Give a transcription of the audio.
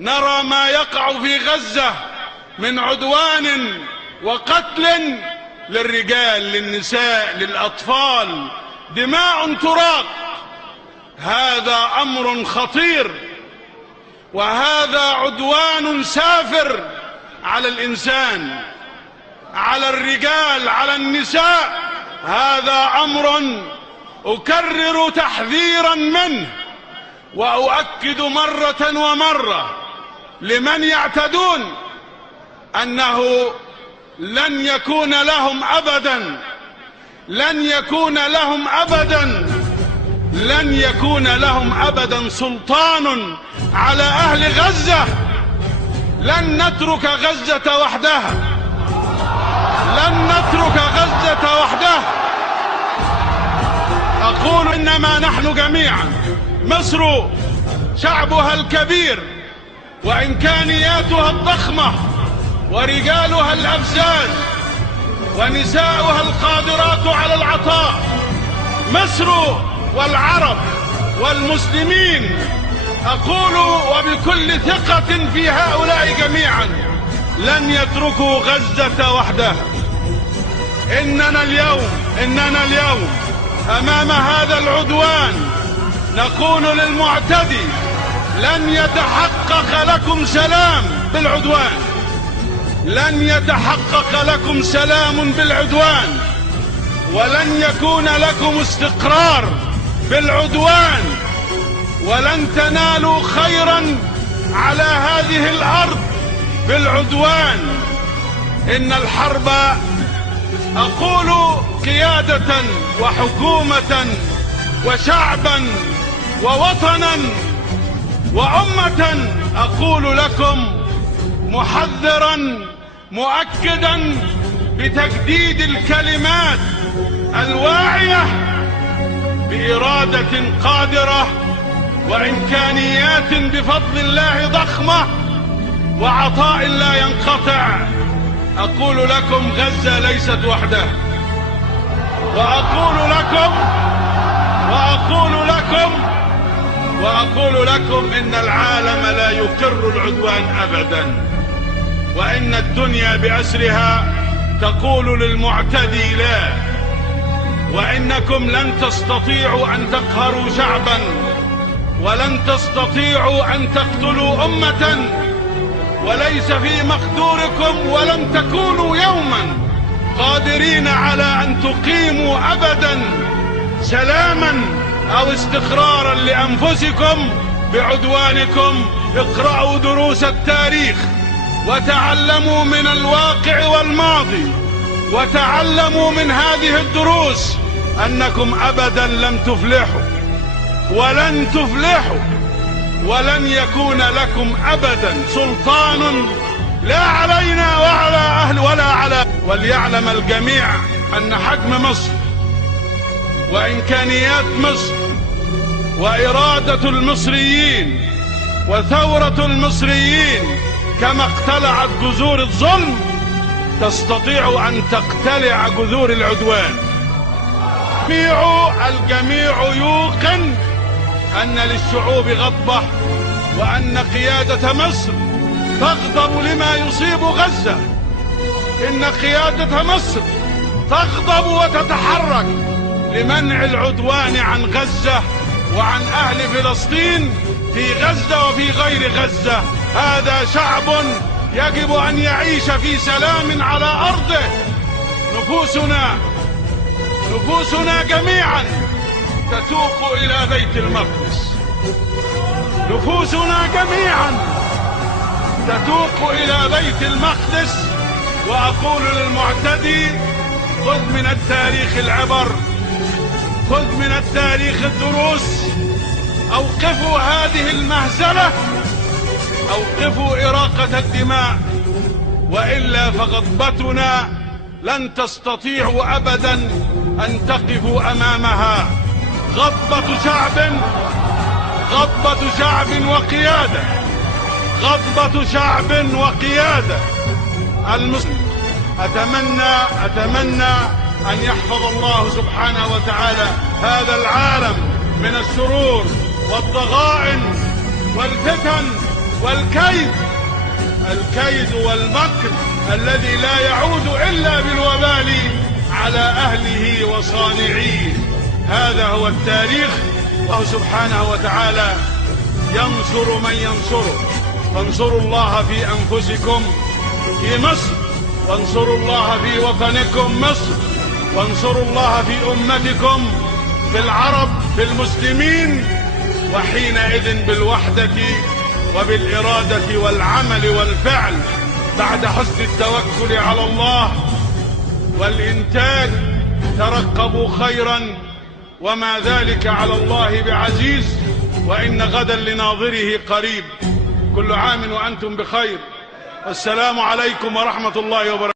نرى ما يقع في غزة من عدوان وقتل للرجال، للنساء، للأطفال، دماء تراق. هذا أمر خطير، وهذا عدوان سافر على الإنسان، على الرجال، على النساء. هذا أمر أكرر تحذيرا منه، وأؤكد مرة ومرة لمن يعتدون أنه لن يكون لهم أبدا، لن يكون لهم أبدا، لن يكون لهم أبدا سلطان على أهل غزة. لن نترك غزة وحدها، لن نترك غزة وحدها. أقول إنما نحن جميعا، مصر شعبها الكبير وإمكانياتها الضخمة ورجالها الأفزاز ونساؤها القادرات على العطاء، مصر والعرب والمسلمين، أقول وبكل ثقة في هؤلاء جميعا، لن يتركوا غزة وحدها. إننا اليوم أمام هذا العدوان نقول للمعتدي: لن يتحقق لكم سلام بالعدوان، لن يتحقق لكم سلام بالعدوان، ولن يكون لكم استقرار بالعدوان، ولن تنالوا خيرا على هذه الأرض بالعدوان. إن الحرب، أقول قيادة وحكومة وشعبا ووطنا وأمة، أقول لكم محذرا مؤكدا بتجديد الكلمات الواعية بإرادة قادرة وإمكانيات بفضل الله ضخمة وعطاء لا ينقطع. أقول لكم: غزة ليست وحدها، وأقول لكم إن العالم لا يقر العدوان أبدا، وإن الدنيا بأسرها تقول للمعتدي لا، وإنكم لن تستطيعوا أن تقهروا شعبا، ولن تستطيعوا أن تقتلوا أمة، وليس في مقدوركم، ولن تكونوا يوما قادرين على أن تقيموا أبدا سلاما أو استقرارا لأنفسكم بعدوانكم. اقرأوا دروس التاريخ وتعلموا من الواقع والماضي، وتعلموا من هذه الدروس أنكم أبدا لن تفلحوا، ولن تفلحوا، ولن يكون لكم أبدا سلطان لا علينا وعلى أهل ولا على. وليعلم الجميع أن حجم مصر وإمكانيات مصر وإرادة المصريين وثورة المصريين كما اقتلعت جذور الظلم تستطيع أن تقتلع جذور العدوان. الجميع يوقن أن للشعوب غضبة، وأن قيادة مصر تغضب لما يصيب غزة. إن قيادة مصر تغضب وتتحرك لمنع العدوان عن غزة وعن أهل فلسطين في غزة وفي غير غزة. هذا شعب يجب أن يعيش في سلام على أرضه. نفوسنا جميعا تتوق إلى بيت المقدس، نفوسنا جميعا تتوق إلى بيت المقدس. وأقول للمعتدي: خذ من التاريخ العبر، خذ من التاريخ الدروس. أوقفوا هذه المهزلة، أوقفوا إراقة الدماء، وإلا فغضبتنا لن تستطيعوا أبدا أن تقفوا أمامها. غضبة شعب وقيادة، غضبة شعب وقيادة. المسلم أتمنى أن يحفظ الله سبحانه وتعالى هذا العالم من الشرور والضغائن والفتن الكيد والمكر الذي لا يعود إلا بالوبال على أهله وصانعيه. هذا هو التاريخ. الله سبحانه وتعالى ينصر من ينصره. فانصروا الله في أنفسكم في مصر، وانصروا الله في وطنكم مصر، وانصروا الله في أمتكم في العرب في المسلمين، وحينئذ بالوحدة وبالإرادة والعمل والفعل بعد حسن التوكل على الله والإنتاج ترقبوا خيرا، وما ذلك على الله بعزيز، وإن غدا لناظره قريب. كل عام وأنتم بخير. السلام عليكم ورحمة الله وبركاته.